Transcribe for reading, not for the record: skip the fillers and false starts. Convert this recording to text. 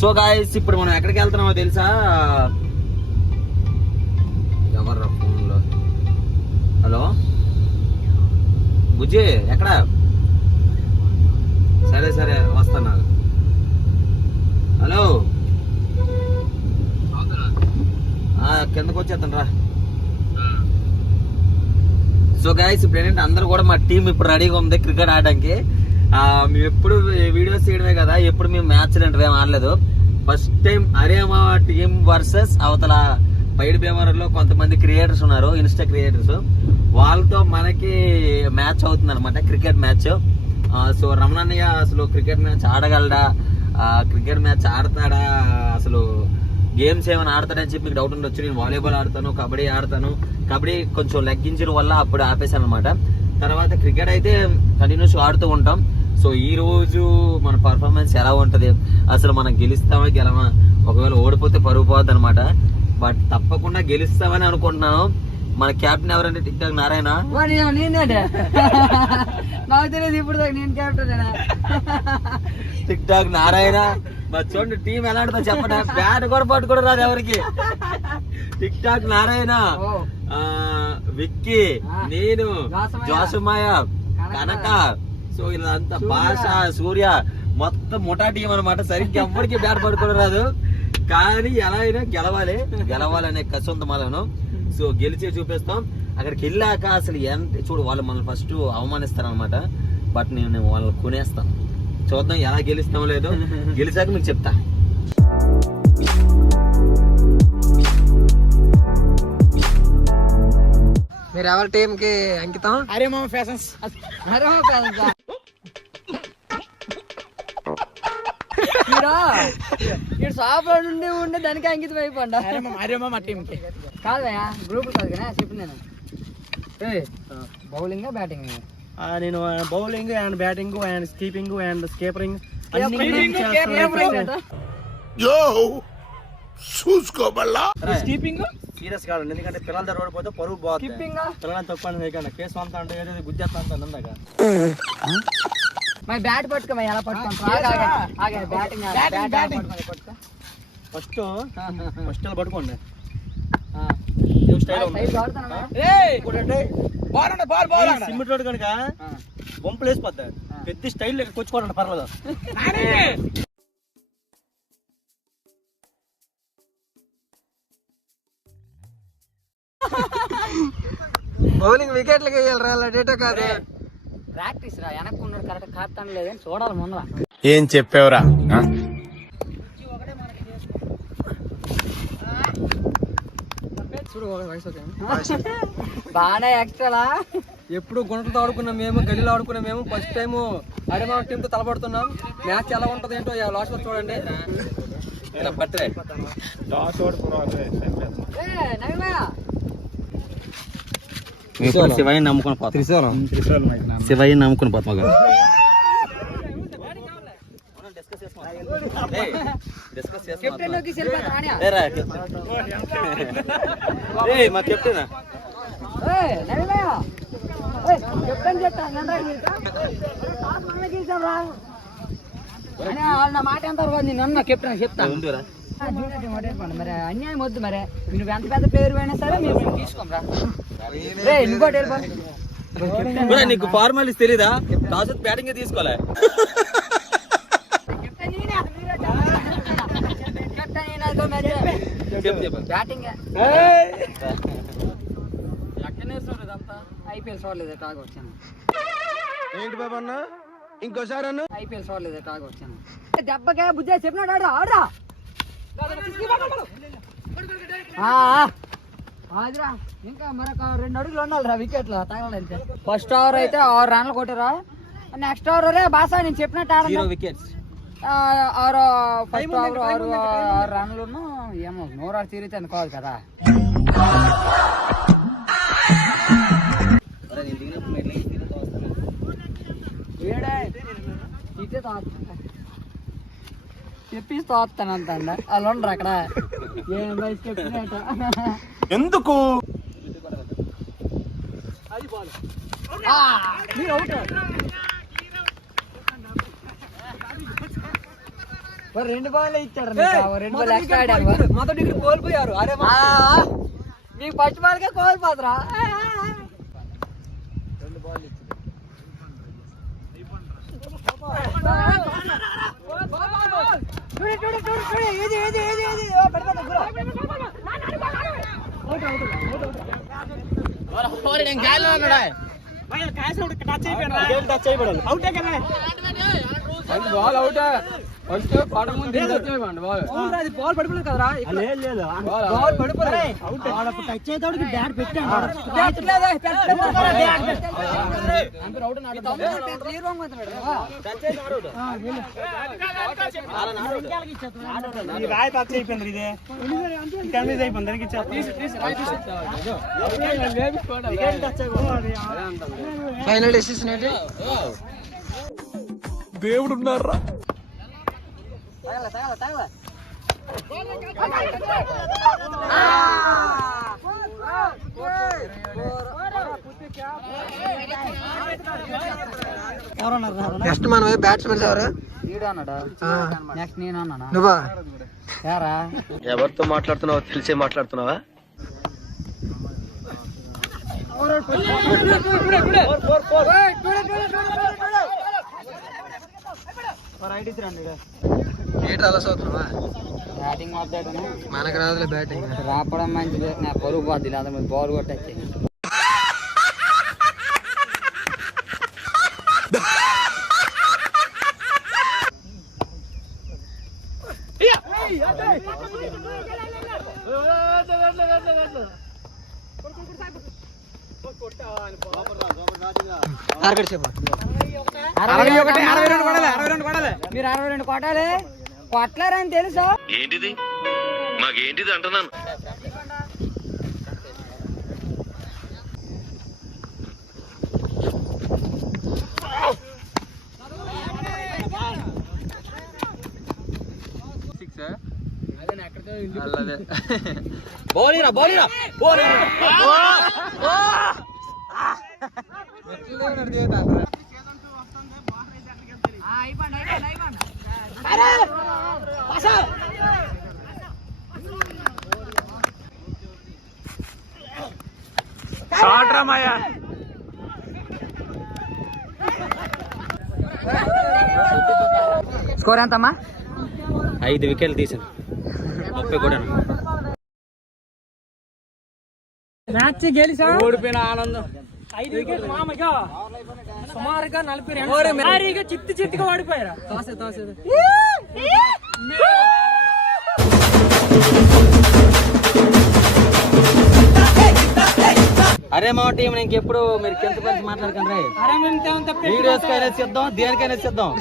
So guys ఇప్పుడు మనం ఎక్కడికి వెళ్తున్నామో తెలుసా? ఎవర్రా ఫోన్లో? హలో బుజ్జి ఎక్కడ? సరే సరే వస్తాను. హలో కిందకు వచ్చేస్తాను రా. సో గైస్ ఇప్పుడు ఏంటంటే అందరూ కూడా మా టీం ఇప్పుడు రెడీగా ఉంది క్రికెట్ ఆడడానికి. మేము ఎప్పుడు వీడియోస్ చేయడమే కదా, ఎప్పుడు మేము మ్యాచ్లు అంటే ఏం ఆడలేదు. ఫస్ట్ టైం అరేమా టీం వర్సెస్ అవతల పైడి భీమవరంలో కొంతమంది క్రియేటర్స్ ఉన్నారు, ఇన్స్టా క్రియేటర్స్. వాళ్ళతో మనకి మ్యాచ్ అవుతుంది అనమాట, క్రికెట్ మ్యాచ్. సో రమణన్నయ్య అసలు క్రికెట్ మ్యాచ్ ఆడగలడా, క్రికెట్ మ్యాచ్ ఆడతాడా, అసలు గేమ్స్ ఏమైనా ఆడతాడని చెప్పి మీకు డౌట్ ఉండొచ్చు. నేను వాలీబాల్ ఆడతాను, కబడ్డీ ఆడతాను. కబడ్డీ కొంచెం లెగ్ ఇంజరీ వల్ల అప్పుడు ఆపేశాను అనమాట. తర్వాత క్రికెట్ అయితే కంటిన్యూస్ ఆడుతూ ఉంటాం. సో ఈ రోజు మన పర్ఫార్మెన్స్ ఎలా ఉంటది, అసలు మనం గెలుస్తామా గెలమా, ఒకవేళ ఓడిపోతే పరుగు పోద్ది అనమాట. బట్ తప్పకుండా గెలుస్తామని అనుకుంటున్నాను. మన క్యాప్టెన్ ఎవరంటే టిక్ టాక్ నారాయణ. నాకు తెలియదు ఇప్పుడు నేను క్యాప్టెన్. Tick talk Narayana. మరి చూడండి టీం ఎలా ఆడుతుందో చెప్పండి. బ్యాట్ కూడా పట్టుకోవడం రాదు ఎవరికి. టిక్ టాక్ నారాయణ, విక్కీ, నేను, జోసమాయ, కనక, సో ఇదంతా భాష, సూర్య, మొత్తం ముఠా టీం అనమాట. సరిగ్గా ఎవ్వరికి బ్యాట్ పట్టుకోవడం రాదు, కానీ ఎలా అయినా గెలవాలనే కసి ఉంది మనను. సో గెలిచే చూపిస్తాం. అక్కడికి వెళ్ళాక అసలు ఎంత చూడు, వాళ్ళు మనల్ని ఫస్ట్ అవమానిస్తారు అనమాట. బట్ నేను వాళ్ళని కొనేస్తాను. చూద్దాం ఎలా గెలుస్తామో లేదో, గెలిచాక మీకు చెప్తా. మీరు ఎవరి టీం కి అంకితం? అరేమా ఫ్యాషన్స్. మీరు షాప్ లో ఉండి దానికి అంకితం అయిపోండి. అరేమా మా టీం కి కాదయా, గ్రూప్ కాదు కదా చెప్పు. నేను బౌలింగ్ బ్యాటింగ్? నేను bowling and batting and keeping and స్కేపరింగ్ సీరియస్ కాదు. ఎందుకంటే పిల్లల దగ్గర ఓడిపోతే పరువు బాగుంది. పిల్లలని తక్కువ కేసు అంతా అంటే గుజ్జేస్తా అంతా అందాక మరి బ్యాట్ పట్టుకో, ఎలా పట్టుకో? ఫస్ట్ పట్టుకోండి. సిమెంట్ రోడ్ కనుక బొంపులు వేసిపోద్ది. పెద్ద స్టైల్ కొచ్చుకోవాలంటే పర్లేదు. బౌలింగ్ వికెట్లకి వేయాలి డేటా కాదు. ప్రాక్టీస్ రా, వెనక్కు ఉన్నాడు కరెక్ట్ కాస్తాను లేదని చూడాలి ముందర. ఏం చెప్పావురా? బాగానే ఎక్స్ట్రా. ఎప్పుడు గుంటతో ఆడుకున్నాం మేము, గల్లీలో ఆడుకున్నాం మేము. ఫస్ట్ టైం అరేమా టీం తో తలపడుతున్నాం. మ్యాచ్ ఎలా ఉంటది ఏంటో లాస్ట్ వరకు చూడండి. శివయ్య నమ్ముకుని పోతాం. శివయ్య నమ్ముకుని పోతాం. మా కెప్టెనా నా మాట ఎంత నిన్న కెప్టెన్ చెప్తాను. మరి అన్యాయం వద్దు. మరి నువ్వు ఎంత పెద్ద ప్లేయర్ అయినా సరే మీరు తీసుకోమరా. నీకు ఫార్మాలిటీస్ తెలీదా? టాస్ బ్యాటింగ్ తీసుకోలే. బ్యాటింగ్ ఐపీఎల్ చూడలేదు టాగ్ వచ్చాను. ఏంటి బాబా అన్న ఇంకోసారి అన్న? ఐపీఎల్ చూడలేదు టాగ్ వచ్చాను. దెబ్బకే బుజ్జా చెప్పినాడు ఆడు ఆడరా. ఇంకా మరొక 2 అడుగులు ఉండాలి రా వికెట్లు తగలంటే. ఫస్ట్ ఓవర్ అయితే 6 రన్లు కొట్టారా. నెక్స్ట్ ఓవర్ బాసా నేను చెప్పినట్టు వికెట్స్. ఫస్ట్ ఓవర్ 6 రన్లు ఏమో 100 తీరితే అనుకోవాలి కదా. చెప్పి తోస్తానంత వాళ్ళు ఉండరు అక్కడ. ఏం వయసు చెప్పినట్ట ఎందుకు? 2 బాల్ ఇచ్చాడు 2 బాల్ ఎక్స్ట్రా ఆడాను మొదటి ఇక్కడ కోల్పోయారు. అరే నీకు ఫస్ట్ బాల్ కే కోల్పోతురా. 2 బాల్ ఇచ్చి బాల్ అవుట్. ఫస్ట్ పాట ముందు అది బాల్ పడిపోలేదు కదరా. బాల్ పడిపోలేదు. టచ్ అయ్యేటోడికి డాడ్ పెట్టాను. రాయి పక్క అయిపోయింది ఇదే కన్వీజ్ అయిపోయింది దానికి ఫైనల్ డెసిషన్ ఏంటి? దేవుడు ఉన్నారా. నెక్స్ట్ మన బ్యాట్స్మెన్స్ ఎవరు? నెక్స్ట్ నేను అన్నా. నువ్వా? ఎవరితో మాట్లాడుతున్నావో తెలిసే మాట్లాడుతున్నావా? బ్యాటింగ్ మాట్లాడు. మనకు రాదులే బ్యాటింగ్. రాపడం మంచిది. నా పరుగు పోద్ది లేదా బాల్ కొట్టచ్చు. మీరు 62 కొట్టాలి. కొట్టలేరని తెలుసా? ఏంటిది మాకేంటిది అంటున్నాను. బౌలిరా బౌలిరా స్కోర్ ఎంతమ్మా? 5 వికెట్లు తీసాను. 30 కూడా మ్యాచ్ గెలిచా ఓడిపోయిన ఆనందం. 5 వికెట్లు మామగా సుమారుగా 40 చిత్తుగా ఓడిపోయారా. అరే మా టీం ఇంకెప్పుడు మీరు కింద గురించి మాట్లాడకండి. వీడియోస్ కైనా చేద్దాం, దేనికైనా చేద్దాం.